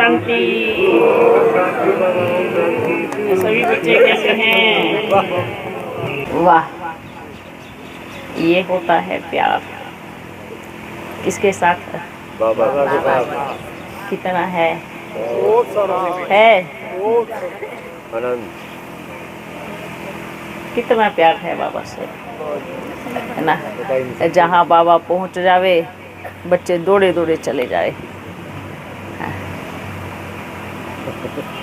शांति। सभी बच्चे कैसे हैं? वाह, ये होता है प्यार। किसके साथ? बाबा के साथ। कितना है? आनंद। कितना प्यार है बाबा से, है ना। जहाँ बाबा पहुँच जावे बच्चे दौड़े दौड़े चले जाए,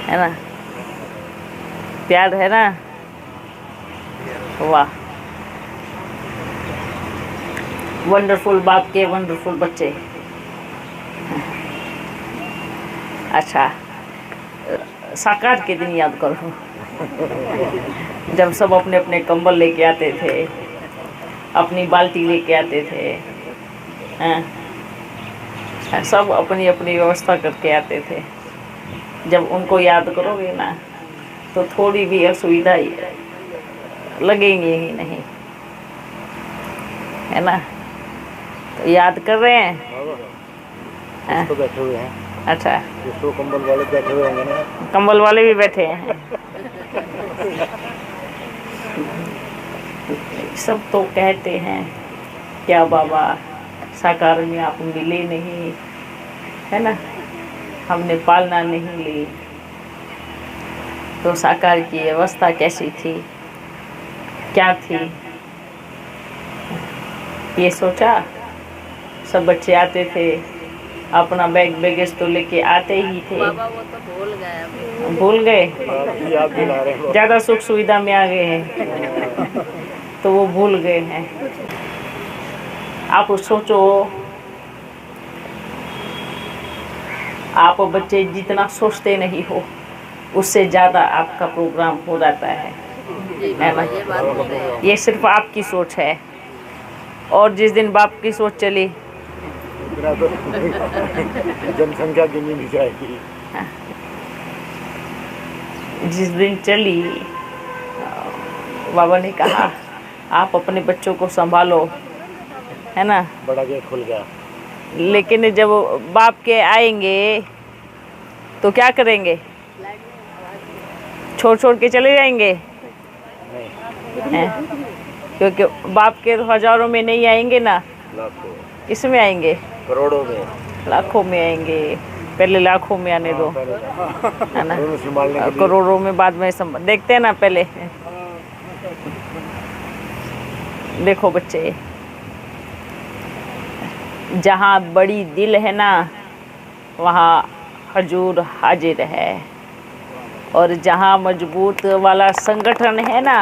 है ना। प्यार है ना। वाह, वंडरफुल बाप के वंडरफुल बच्चे। अच्छा, साकार के दिन याद करो जब सब अपने अपने कंबल लेके आते थे, अपनी बाल्टी लेके आते थे, सब अपनी अपनी व्यवस्था करके आते थे। जब उनको याद करोगे ना तो थोड़ी भी असुविधा लगेंगी ही नहीं, है ना। तो याद कर रहे हैं। तो बैठे हुए हैं। अच्छा, तो कंबल वाले बैठे हुए होंगे ना। कंबल वाले भी बैठे हैं। सब तो कहते हैं क्या बाबा साकार में आप मिले नहीं, है ना, हमने पालना नहीं ली। तो साकार की अवस्था कैसी थी, क्या थी, ये सोचा? सब बच्चे आते थे, अपना बैग बैगेज तो लेके आते ही थे। बाबा वो तो भूल गए, याद दिला रहे हैं। ज़्यादा सुख सुविधा में आ गए हैं तो वो भूल गए हैं। आप सोचो, आप बच्चे जितना सोचते नहीं हो उससे ज़्यादा आपका प्रोग्राम हो जाता है ना। ये सिर्फ आपकी सोच है, और जिस दिन बाप की सोच चली जनसंख्या गिनी नहीं जाएगी। जिस दिन चली, बाबा ने कहा आप अपने बच्चों को संभालो, है ना। बड़ा गेट खुल गया। लेकिन जब बाप के आएंगे तो क्या करेंगे? छोड़ छोड़ के चले जाएंगे? हैं? क्योंकि बाप के तो हजारों में नहीं आएंगे ना, लाखों, इसमें आएंगे, करोड़ों में, लाखों में आएंगे। पहले लाखों में आने दो, है ना। संभालने के लिए। करोड़ों में बाद में देखते हैं ना। पहले देखो बच्चे, जहाँ बड़ी दिल है ना वहाँ हजूर हाजिर है, और जहाँ मजबूत वाला संगठन है ना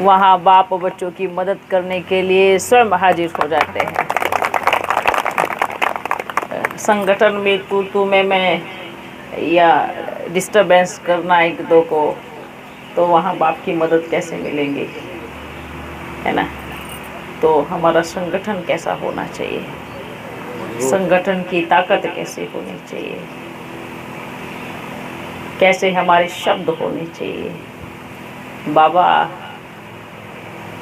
वहाँ बाप बच्चों की मदद करने के लिए स्वयं हाजिर हो जाते हैं। संगठन में तू मैं या डिस्टरबेंस करना एक दो को, तो वहाँ बाप की मदद कैसे मिलेंगी, है ना। तो हमारा संगठन कैसा होना चाहिए, संगठन की ताकत कैसे होनी चाहिए, कैसे हमारे शब्द होने चाहिए। बाबा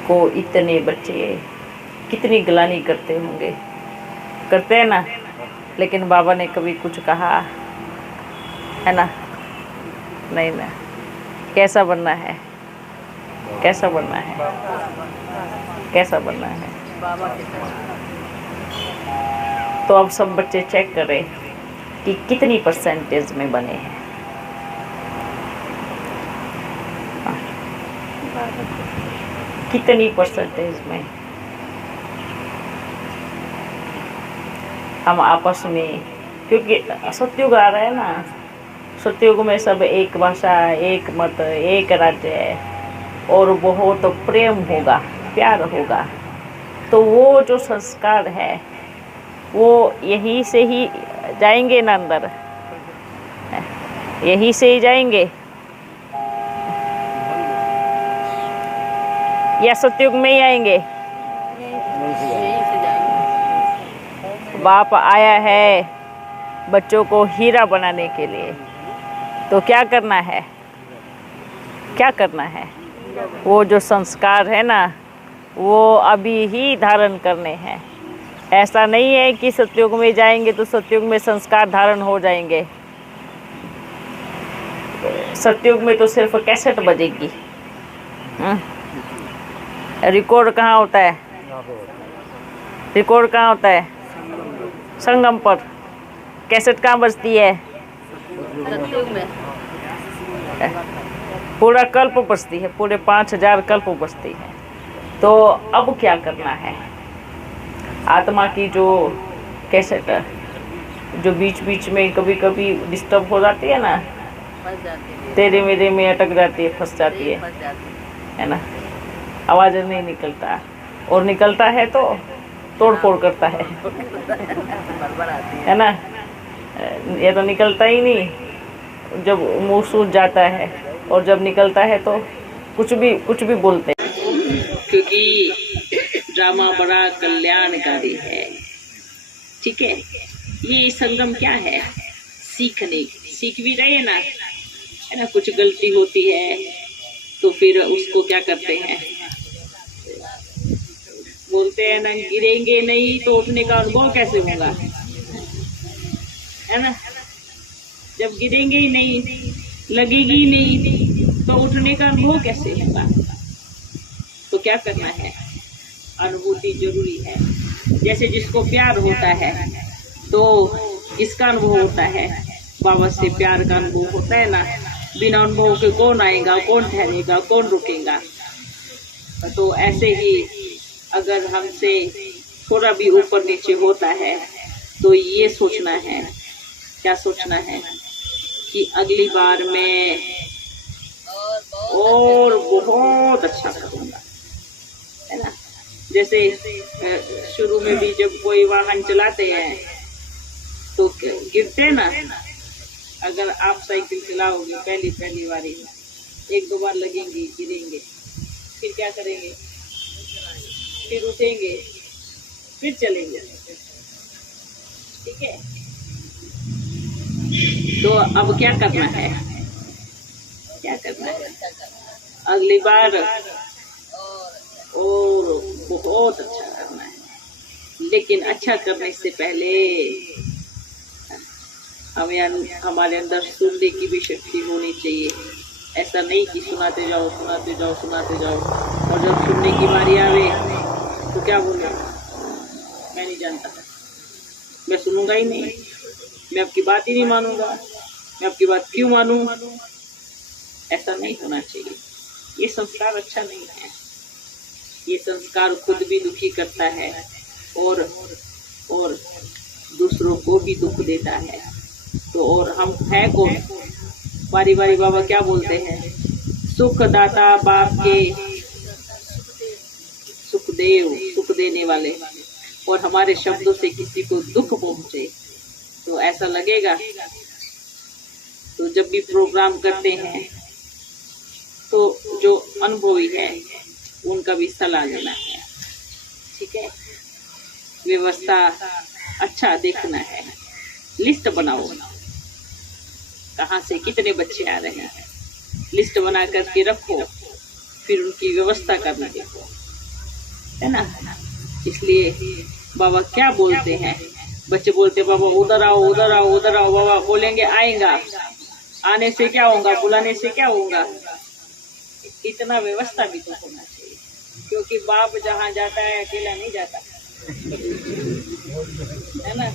को इतने बच्चे कितनी गिलानी करते होंगे, करते हैं ना, लेकिन बाबा ने कभी कुछ कहा है ना? नहीं ना। कैसा बनना है, कैसा बनना है, कैसा बनना है। बाबा के साथ। तो अब सब बच्चे चेक करें कि कितनी परसेंटेज में बने हैं। कितनी परसेंटेज में हम आपस में, क्योंकि सतयुग आ रहा है ना, सतयुग में सब एक भाषा, एक मत, एक राज्य है, और बहुत प्रेम होगा, प्यार होगा। तो वो जो संस्कार है वो यहीं से ही जाएंगे ना अंदर, यहीं से ही जाएंगे, या सतयुग में ही आएंगे? यहीं से जाएंगे। बाप आया है बच्चों को हीरा बनाने के लिए, तो क्या करना है, क्या करना है? वो जो संस्कार है ना वो अभी ही धारण करने हैं, ऐसा नहीं है कि सतयुग में जाएंगे तो सतयुग में संस्कार धारण हो जाएंगे। सतयुग में तो सिर्फ कैसेट बजेगी। रिकॉर्ड कहाँ होता है? रिकॉर्ड कहाँ होता है? संगम पर। कैसेट कहाँ बजती है? सतयुग में पूरा कल्प बजती है, पूरे 5000 कल्प बजती है। तो अब क्या करना है? आत्मा की जो कैसेट जो बीच बीच में कभी कभी डिस्टर्ब हो जाती है ना, फंस जाती है, तेरे मेरे में अटक जाती है, फंस जाती है, फंस जाती है ना। आवाज़ नहीं निकलता, और निकलता है तो तोड़ फोड़ करता है बड़बड़ आती है ना। ये तो निकलता ही नहीं, जब मुंह सूज जाता है, और जब निकलता है तो कुछ भी बोलते हैं। क्योंकि ड्रामा बड़ा कल्याणकारी है, ठीक है। ये संगम क्या है? सीख भी रहे हैं ना, है ना। कुछ गलती होती है तो फिर उसको क्या करते हैं, बोलते हैं ना, गिरेंगे नहीं तो उठने का अनुभव कैसे होगा, है ना। जब गिरेंगे ही नहीं, लगेगी ही नहीं तो उठने का अनुभव कैसे होगा। तो क्या करना है? अनुभूति जरूरी है। जैसे जिसको प्यार होता है तो इसका अनुभव होता है, बाबा से प्यार का अनुभव होता है ना। बिना अनुभव के कौन आएगा, कौन ठहरेगा, कौन रुकेगा। तो ऐसे ही अगर हमसे थोड़ा भी ऊपर नीचे होता है तो ये सोचना है, क्या सोचना है कि अगली बार मैं और बहुत अच्छा करूँगा, है ना। जैसे शुरू में भी जब कोई वाहन चलाते हैं तो गिरते हैं ना। अगर आप साइकिल चलाओगे पहली बारी, एक दो बार लगेंगे, गिरेंगे, फिर क्या करेंगे? फिर उठेंगे, फिर चलेंगे, ठीक है। तो अब क्या करना है? क्या करना है? अगली बार और बहुत अच्छा करना है। लेकिन अच्छा करने से पहले हमें हमारे अंदर सुनने की भी शक्ति होनी चाहिए। ऐसा नहीं कि सुनाते जाओ, और जब सुनने की बारी आवे तो क्या बोले, मैं नहीं जानता, मैं सुनूंगा ही नहीं, मैं आपकी बात ही नहीं मानूंगा, मैं आपकी बात क्यों मानूं। ऐसा नहीं होना चाहिए। ये संस्कार अच्छा नहीं है। ये संस्कार खुद भी दुखी करता है और दूसरों को भी दुख देता है। तो और हम है कौन? बारी बारी बाबा क्या बोलते हैं? सुख दाता बाप के सुखदेव, सुख देने वाले। और हमारे शब्दों से किसी को दुख पहुंचे तो ऐसा लगेगा। तो जब भी प्रोग्राम करते हैं तो जो अनुभवी है उनका भी सलाह लेना है, ठीक है। व्यवस्था अच्छा देखना है, लिस्ट बनाओ, कहाँ से कितने बच्चे आ रहे हैं, लिस्ट बना करके रखो, फिर उनकी व्यवस्था करना देखो, है ना। इसलिए बाबा क्या बोलते हैं? बच्चे बोलते बाबा उधर आओ, उधर आओ, उधर आओ। बाबा बोलेंगे आएगा, आने से क्या होगा, बुलाने से क्या होगा। इतना व्यवस्था भी तो होना चाहिए, क्योंकि बाप जहाँ जाता है अकेला नहीं जाता, है ना।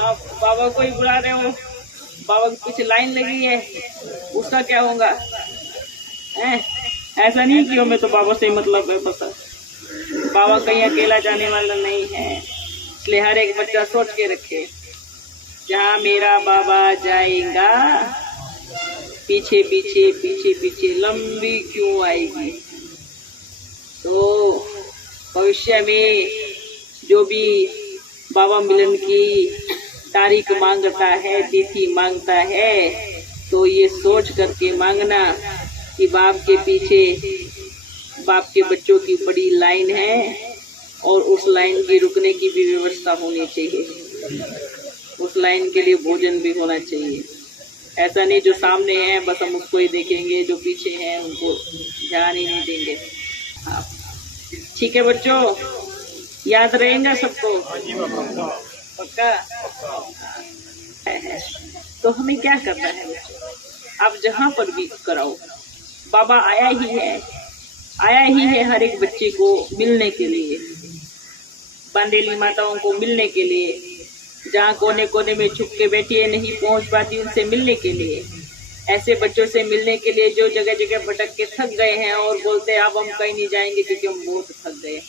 आप बाबा को ही बुला रहे हो, बाबा की कुछ लाइन लगी है, उसका क्या होगा? ऐसा नहीं कि हमें तो बाबा से मतलब है, बस बाबा कहीं अकेला जाने वाला नहीं है। इसलिए हर एक बच्चा सोच के रखे, जहाँ मेरा बाबा जाएगा पीछे पीछे पीछे पीछे लंबी क्यों आएगी। तो भविष्य में जो भी बाबा मिलन की तारीख मांगता है, तिथि मांगता है, तो ये सोच करके मांगना कि बाप के पीछे बाप के बच्चों की बड़ी लाइन है और उस लाइन की रुकने की भी व्यवस्था होनी चाहिए। उस लाइन के लिए भोजन भी होना चाहिए। ऐसा नहीं जो सामने है बस हम उसको ही देखेंगे, जो पीछे हैं उनको ध्यान ही नहीं देंगे। हाँ, ठीक है बच्चों, याद रहेगा सबको? पक्का? तो हमें क्या करना है? आप जहाँ पर भी कराओ, बाबा आया ही है हर एक बच्चे को मिलने के लिए, बांडेली माताओं को मिलने के लिए, जहाँ कोने कोने में छुप के बैठी है, नहीं पहुंच पाती, उनसे मिलने के लिए, ऐसे बच्चों से मिलने के लिए जो जगह जगह भटक के थक गए हैं और बोलते हैं अब हम कहीं नहीं जाएंगे क्योंकि हम बहुत थक गए,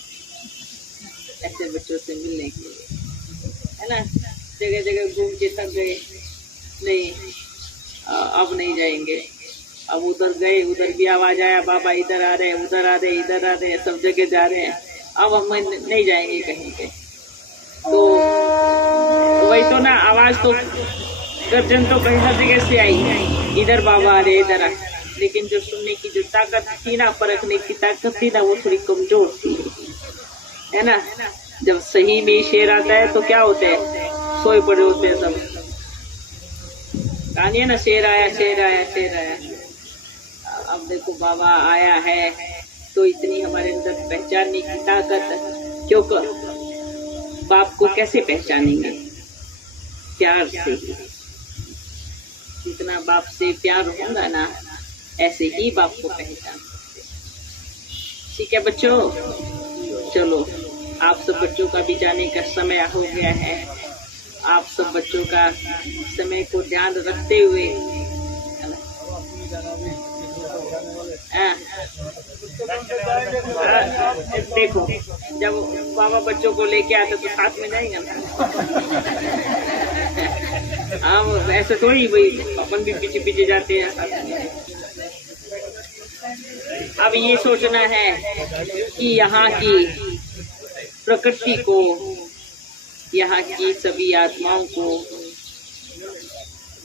ऐसे बच्चों से मिलने के लिए, है ना? जगह जगह घूम के थक गए, नहीं अब नहीं जाएंगे, अब उधर गए, उधर भी आवाज आया बाबा इधर आ रहे, उधर आ रहे, इधर आ रहे, सब जगह जा रहे हैं, अब हम नहीं जाएंगे कहीं पे। तो वही तो ना, आवाज तो गर्जन तो कहीं हर जगह से आई, इधर बाबा आ रहे, इधर आ, लेकिन जो सुनने की जो ताकत थी ना, परखने की ताकत थी ना, वो थोड़ी कमजोर थी, है ना? जब सही में शेर आता है तो क्या होते हैं, सोए पड़े होते हैं सब, कहानी है ना, शेर आया शेर आया शेर आया। अब देखो बाबा आया है तो इतनी हमारे अंदर पहचानने की ताकत, क्योंकि बाप को कैसे पहचानेंगे? प्यार से। जितना बाप से प्यार होगा ना, ऐसे ही बाप को पहचान सकते। ठीक है बच्चों, चलो आप सब बच्चों का भी जाने का समय हो गया है। आप सब बच्चों का समय को ध्यान रखते हुए, देखो जब बाबा बच्चों को लेके आते तो साथ में जाएंगे ना, हम ऐसे थोड़ी भाई अपन भी पीछे पीछे जाते हैं साथ में। अब ये सोचना है कि यहाँ की प्रकृति को, यहाँ की सभी आत्माओं को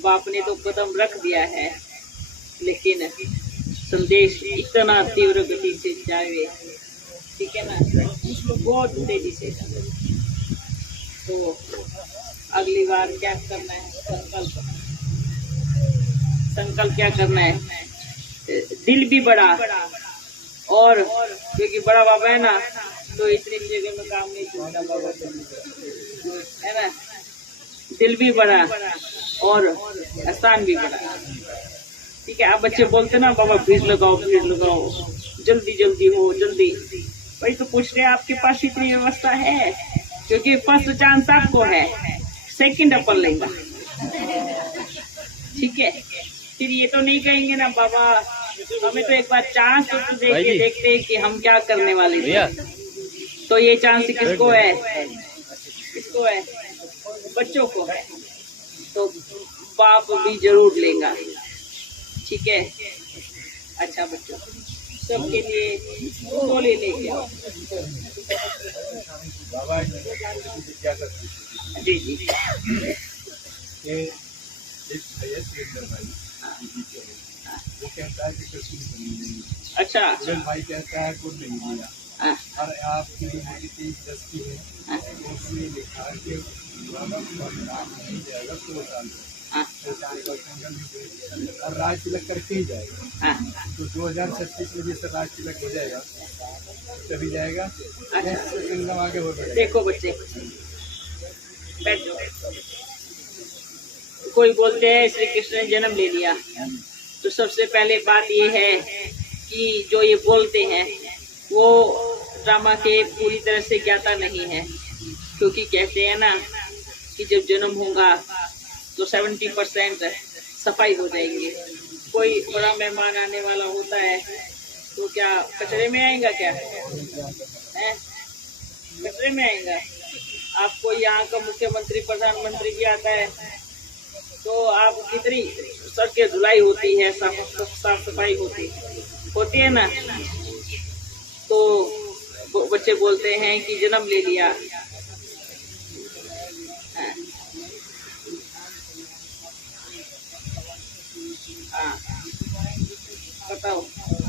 बाप ने तो कदम रख दिया है, लेकिन संदेश इतना तीव्र गति से जाए, ठीक है ना, उसको बहुत तेजी से। तो अगली बार क्या करना है? संकल्प क्या करना है? दिल भी बड़ा, और क्योंकि बड़ा बाबा है ना, तो इतनी जगह में काम नहीं चलता बाबा, है ना? दिल भी बड़ा और स्थान भी बड़ा, ठीक है? आप बच्चे बोलते ना बाबा भीड़ लगाओ, जल्दी जल्दी हो, जल्दी। वही तो पूछ रहे आपके पास इतनी व्यवस्था है, क्योंकि फर्स्ट चांस आपको है, सेकंड अपन लेगा, ठीक है? फिर ये तो नहीं कहेंगे ना बाबा हमें तो एक बार चांस तो देखिए, देखते हैं कि हम क्या करने वाले थे। तो ये चांस किसको है? किसको है? बच्चों को है। तो बाप भी जरूर लेगा, ठीक है? अच्छा बच्चों, सबके लिए गोली लेके आओ। जी जी। वो कहता है कि कृष्ण को नहीं देंगे। अच्छा। भाई कहता है को नहीं दिया। और आपकी जो नीति 10 की है, तो उसमें लिखा है कि नाम नहीं जाएगा 2 साल और राज तिलक करके ही जाएगा। तो 2036 में जैसे राज तिलक हो जाएगा तभी जाएगा। सिंगम आगे हो जाएगा। देखो बच्चे बैठो, कोई बोलते हैं श्री कृष्ण ने जन्म ले लिया, तो सबसे पहले बात ये है कि जो ये बोलते हैं वो ड्रामा के पूरी तरह से ज्ञाता नहीं है, क्योंकि कहते हैं ना कि जब जन्म होगा तो 70% सफाई हो जाएगी। कोई बड़ा मेहमान आने वाला होता है तो क्या कचरे में आएगा? क्या है? कचरे में आएगा? आपको यहाँ का मुख्यमंत्री प्रधानमंत्री भी आता है तो आप कितनी सड़कें धुलाई होती है, साफ सफाई होती है ना। तो बच्चे बोलते हैं कि जन्म ले लिया। हाँ बताओ।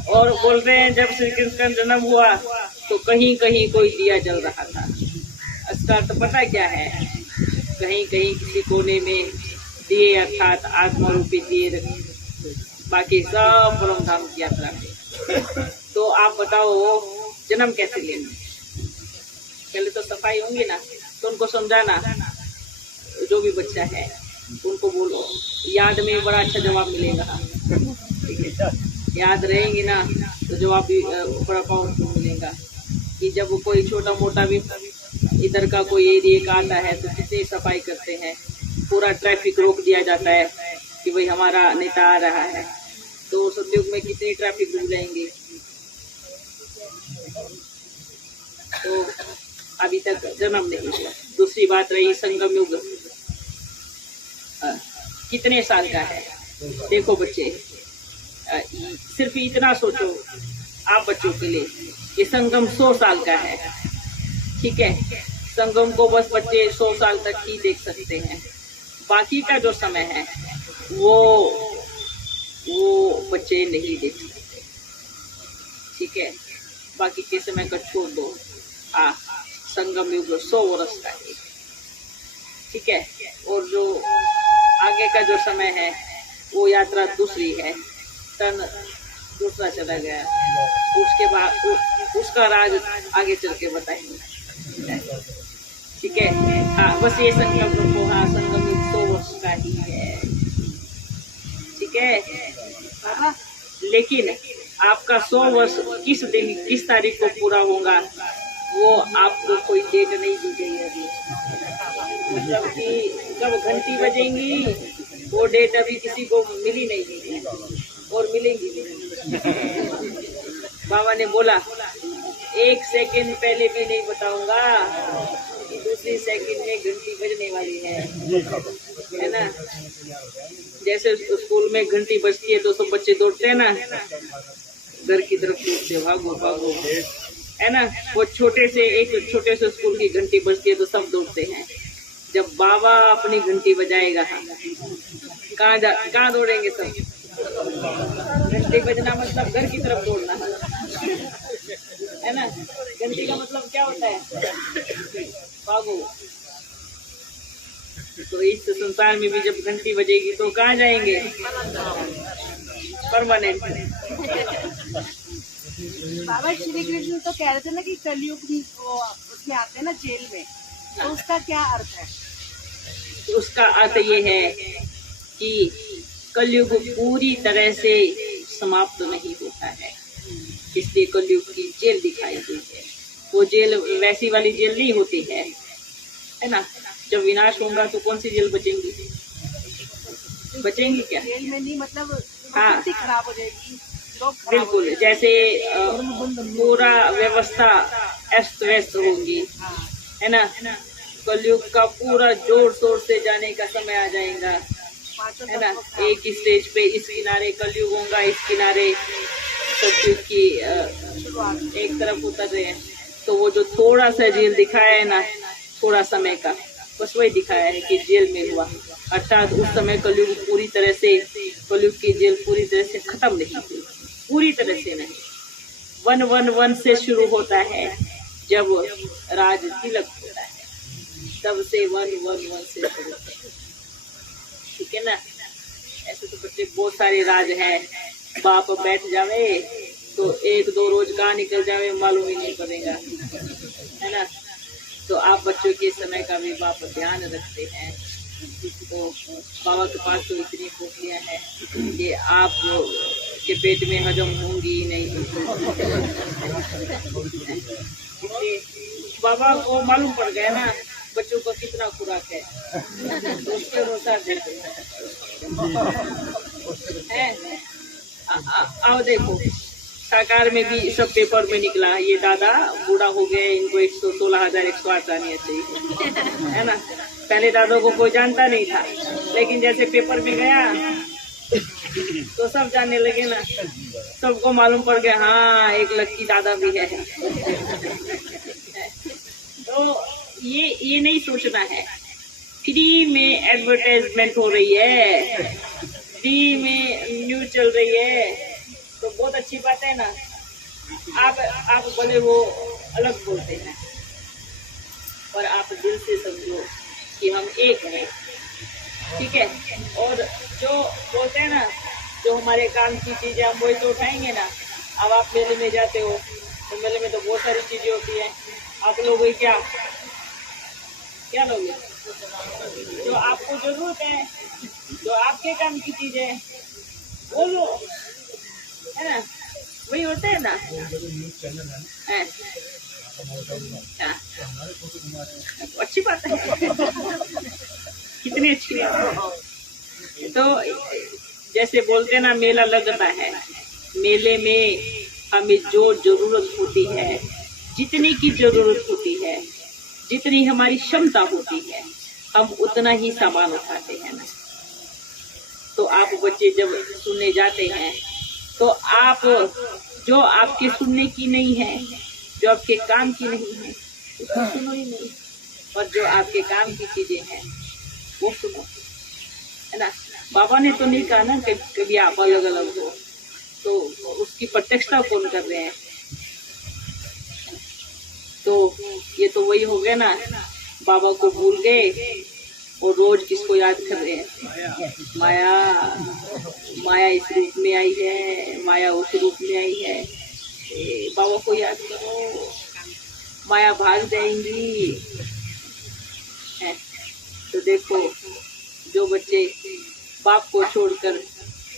और बोल रहे हैं जब श्री कृष्ण का जन्म हुआ तो कहीं कहीं कोई दिया जल रहा था। इसका तो पता क्या है? कहीं कहीं किसी कोने में दिए, अर्थात आत्मा रूपी दिए, बाकी सब परम धाम की यात्रा में। तो आप बताओ जन्म कैसे लेना? पहले तो सफाई होंगी ना, तो उनको समझाना, जो भी बच्चा है उनको बोलो, याद में बड़ा अच्छा जवाब मिलेगा। ठीक है, याद रहेंगी ना तो जवाब भी बड़ा पावरफुल मिलेगा। कि जब कोई छोटा मोटा भी इधर का कोई एरिया का आता है तो कितनी सफाई करते हैं, पूरा ट्रैफिक रोक दिया जाता है कि भाई हमारा नेता आ रहा है, तो सतयुग में कितनी ट्रैफिक रुक जाएंगे। तो अभी तक जन्म नहीं हुआ। दूसरी बात रही संगम युग कितने साल का है। देखो बच्चे, सिर्फ इतना सोचो आप बच्चों के लिए, ये संगम 100 साल का है। ठीक है, संगम को बस बच्चे 100 साल तक ही देख सकते हैं, बाकी का जो समय है वो बच्चे नहीं देख सकते। ठीक है, बाकी के समय का छोड़ दो। संगम युग 100 वर्ष का है। ठीक है, और जो आगे का जो समय है वो यात्रा दूसरी है, तन दूसरा चला गया, उसके बाद उसका राज आगे चल के बताएंगे। ठीक है, हाँ बस ये संकल्प रखो। हाँ, संगम युग 100 वर्ष का ही है। ठीक है, लेकिन आपका 100 वर्ष किस दिन किस तारीख को पूरा होगा वो आपको कोई डेट नहीं दी गई अभी। मतलब कि जब घंटी बजेंगी वो डेट अभी किसी को मिली नहीं है और मिलेंगी नहीं। बाबा ने बोला 1 सेकंड पहले भी नहीं बताऊंगा कि दूसरी सेकंड में घंटी बजने वाली है ना। जैसे स्कूल में घंटी बजती है तो सब बच्चे दौड़ते हैं ना, घर की तरफ दौड़ते, भागो भागो, है ना। वो छोटे से स्कूल की घंटी बजती है तो सब दौड़ते हैं। जब बाबा अपनी घंटी बजाएगा कहाँ दौड़ेंगे सब। घंटी बजना मतलब घर की तरफ दौड़ना है ना। घंटी का मतलब क्या होता है, भागो। तो इस संसार में भी जब घंटी बजेगी तो कहाँ जाएंगे, परमानेंट। बाबा श्री कृष्ण तो कह रहे थे ना कि कलयुग उसमें आते हैं ना जेल में, तो उसका क्या अर्थ है? तो उसका अर्थ ये है कि कलयुग पूरी तरह से समाप्त नहीं होता है, इसलिए कलयुग की जेल दिखाई दी है। वो जेल वैसी वाली जेल नहीं होती है ना। जब विनाश होगा तो कौन सी जेल बचेंगी क्या? जेल में नहीं, मतलब हाँ, खराब हो जाएगी, बिल्कुल। जैसे पूरा व्यवस्था अस्त व्यस्त होगी, है ना। कलयुग का पूरा जोर शोर से जाने का समय आ जाएगा, है ना। एक स्टेज पे इस किनारे कलयुग होगा, इस किनारे सतयुग की एक तरफ उतर रहे हैं। तो वो जो थोड़ा सा जेल दिखाया है ना, थोड़ा समय का, बस वही दिखाया है कि जेल में हुआ। अर्थात उस समय कलयुग पूरी तरह से, कलयुग की जेल पूरी तरह से खत्म नहीं हुई, पूरी तरह से नहीं। 111 से शुरू होता है, जब राज तिलक होता है तब से 111 से शुरू होता है। ठीक है ना। ऐसे तो बच्चे बहुत सारे राज हैं, बाप बैठ जावे तो 1-2 रोज कहाँ निकल जावे मालूम ही नहीं पड़ेगा, है ना। तो आप बच्चों के समय का भी बाप ध्यान रखते हैं। तो बाबा के पास तो इतनी पोटलियां हैं कि आप के पेट में हजम होंगी ही नहीं। बाबा को मालूम पड़ गया ना बच्चों को कितना खुराक है, तो उसके अनुसार देते हैं। आओ देखो, साकार में भी सब पेपर में निकला, ये दादा बूढ़ा हो गए, इनको 116,108 आनी चाहिए, है ना। पहले दादों को कोई जानता नहीं था, लेकिन जैसे पेपर में गया तो सब जानने लगे ना, सबको मालूम पड़ गया हाँ एक लक्की दादा भी है। तो ये नहीं सोचना है फ्री में एडवर्टाइजमेंट हो रही है, फ्री में न्यूज चल रही है, तो बहुत अच्छी बात है ना। आप बोले वो अलग बोलते हैं, पर आप दिल से समझो कि हम एक हैं, ठीक है। और जो बोलते हैं ना, जो हमारे काम की चीजें हम वही तो उठाएंगे ना। अब आप मेले में जाते हो तो मेले में तो बहुत सारी चीजें होती है, आप लोगे क्या क्या लोगे? जो आपको जरूरत है, जो आपके काम की चीज है वो लो, है ना? वही होता है ना। हैं? हाँ। अच्छी बात है, कितनी अच्छी बात है। तो जैसे बोलते हैं ना, मेला लगता है, मेले में हमें जो जरूरत होती है, जितनी की जरूरत होती है, जितनी हमारी क्षमता होती है, हम उतना ही सामान उठाते हैं ना। तो आप बच्चे जब सुनने जाते हैं तो आप जो आपके सुनने की नहीं है, जो आपके काम की नहीं है, उसको सुनो ही नहीं, और जो आपके काम की चीजें हैं वो सुनो, है ना। बाबा ने तो नहीं कहा ना कि कभी आप अलग अलग हो, तो उसकी प्रत्यक्षता कौन कर रहे हैं? तो ये तो वही हो गया ना, बाबा को भूल गए और रोज किसको याद कर रहे हैं? माया। माया इस रूप में आई है, माया उस रूप में आई है। बाबा को याद करो, माया भाग जाएंगी। तो देखो, जो बच्चे बाप को छोड़कर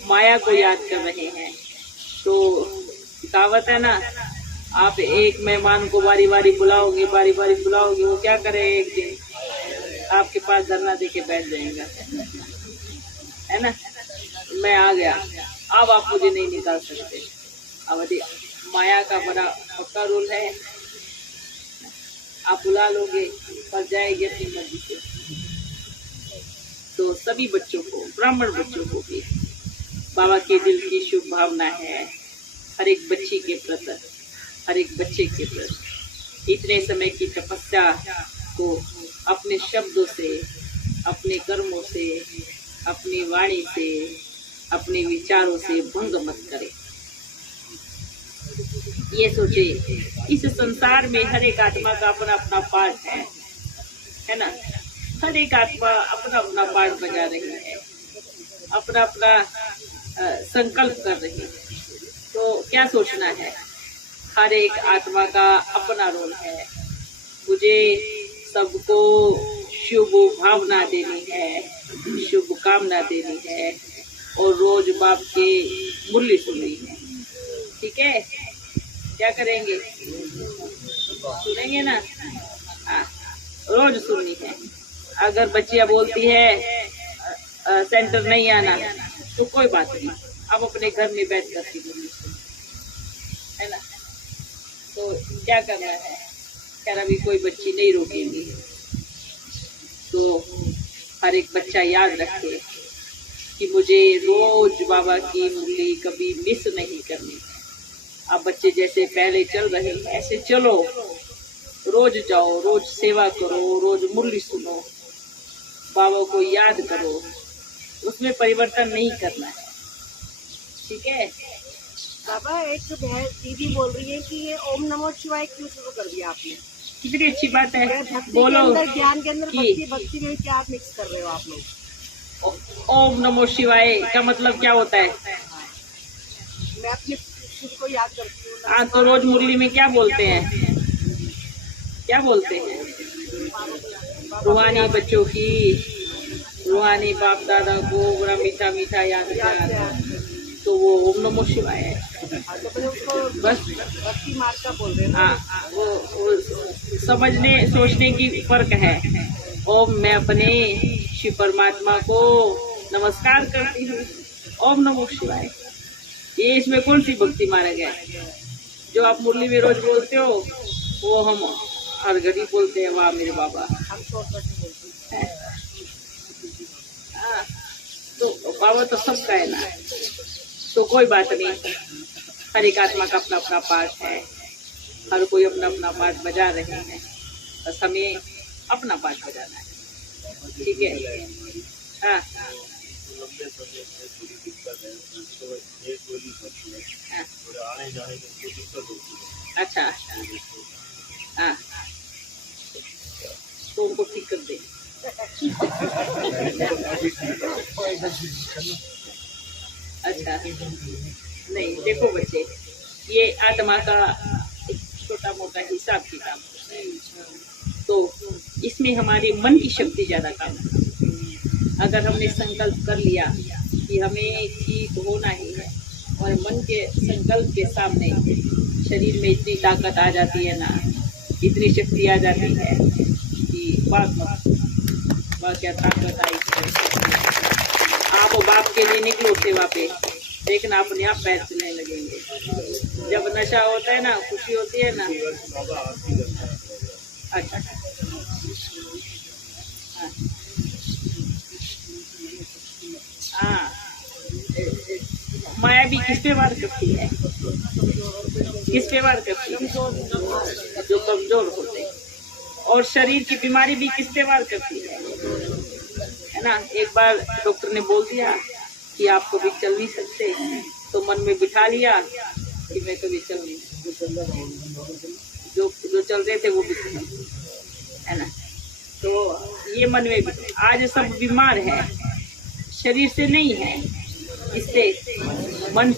माया को याद कर रहे हैं, तो कहावत है ना, आप एक मेहमान को बारी बारी बुलाओगे, बारी बारी बुलाओगे, वो क्या करे? एक दिन आपके पास धरना दे के बैठ जाएगा, है ना। मैं आ गया, अब आप मुझे नहीं निकाल सकते। अब माया का बड़ा पक्का रूल है, आप बुला लोगे पर जाएगी अपनी मर्जी से। तो सभी बच्चों को, ब्राह्मण बच्चों को भी बाबा के दिल की शुभ भावना है, हर एक बच्ची के प्रति, हर एक बच्चे के प्रति। इतने समय की तपस्या को अपने शब्दों से, अपने कर्मों से, अपनी वाणी से, अपने विचारों से भंग मत करे। ये सोचे, इस संसार में हर एक आत्मा का अपना अपना पाठ है ना। हर एक आत्मा अपना अपना पाठ बजा रही है, अपना अपना संकल्प कर रही है। तो क्या सोचना है, हर एक आत्मा का अपना रोल है। मुझे सबको शुभ भावना देनी है, शुभ कामना देनी है, और रोज बाप के मुरली सुननी है। ठीक है, क्या करेंगे? सुनेंगे ना। रोज सुननी है। अगर बच्चियां बोलती है सेंटर नहीं आना, तो कोई बात नहीं, अब अपने घर में बैठ कर मुरली सुनो, है ना। तो क्या करना है? खैर अभी कोई बच्ची नहीं रोकेगी, तो हर एक बच्चा याद रखे कि मुझे रोज बाबा की मुरली कभी मिस नहीं करनी है। अब बच्चे जैसे पहले चल रहे हैं ऐसे चलो, रोज जाओ, रोज सेवा करो, रोज मुरली सुनो, बाबा को याद करो, उसमें परिवर्तन नहीं करना है। ठीक है बाबा, एक दीदी बोल रही है कि ये ओम नमो शिवाय क्यों शुरू कर दिया आपने? कितनी अच्छी बात है। भक्ति बोलो के अंदर, ज्ञान के अंदर कि भक्ति में क्या आप मिक्स कर रहे हो आप लोग? ओम नमो शिवाय का मतलब क्या होता है? मैं अपने खुद को याद करती हूँ। हाँ, तो रोज मुरली में क्या बोलते हैं? क्या बोलते हैं? रूहानी बच्चों की, रूहानी बाप दादा को बड़ा मीठा मीठा याद किया, तो वो ओम नमो शिवाय है। बस भक्ति मार्ग का बोल रहे हैं। हाँ, वो समझने सोचने की फर्क है। ओम, मैं अपने शिव परमात्मा को नमस्कार करती हूँ, ओम नमो शिवाय। ये इसमें कौन सी भक्ति मार्ग है? जो आप मुरली में रोज बोलते हो वो हम हर घड़ी बोलते हैं, वाह मेरे बाबा। तो बाबा तो सबका है ना, तो कोई बात नहीं। हर एक आत्मा का अपना अपना पाठ है, हर कोई अपना अपना पाठ बजा रहे हैं, बस हमें अपना पाठ बजाना है। ठीक है। हाँ अच्छा, हाँ, तो उनको ठीक कर दे। अच्छा, नहीं देखो बच्चे, ये आत्मा का एक छोटा मोटा हिसाब किताब तो इसमें हमारे मन की शक्ति ज्यादा काम है। अगर हमने संकल्प कर लिया कि हमें ठीक होना ही है और मन के संकल्प के सामने शरीर में इतनी ताकत आ जाती है ना, इतनी शक्ति आ जाती है कि बात क्या ताकत आई है। आप बाप के लिए निकलो सेवा पे, देखना अपने आप पैर चलने लगेंगे। जब नशा होता है ना, खुशी होती है ना। अच्छा हाँ, माया भी किस पे वार करती है? किस पे वार करती है? जो कमजोर होते हैं। और शरीर की बीमारी भी किस पे वार करती है ना। एक बार डॉक्टर ने बोल दिया कि आप कभी चल नहीं सकते, तो मन में बिठा लिया कि मैं कभी चल नहीं सकता। जो चल रहे थे वो भी है ना। तो ये मन में आज सब बीमार है, शरीर से नहीं है, इससे मन